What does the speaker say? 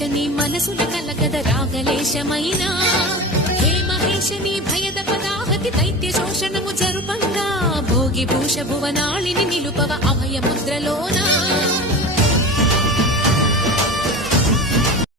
మహేశ నీ మనసుల కలగద రాగలేశమైనా హే మహేశ నీ భయద పదాహతి దైత్య శోషణము జరుపంగా భోగి భూష భువనాళిని నిలుపవ అభయ ముద్రలోనా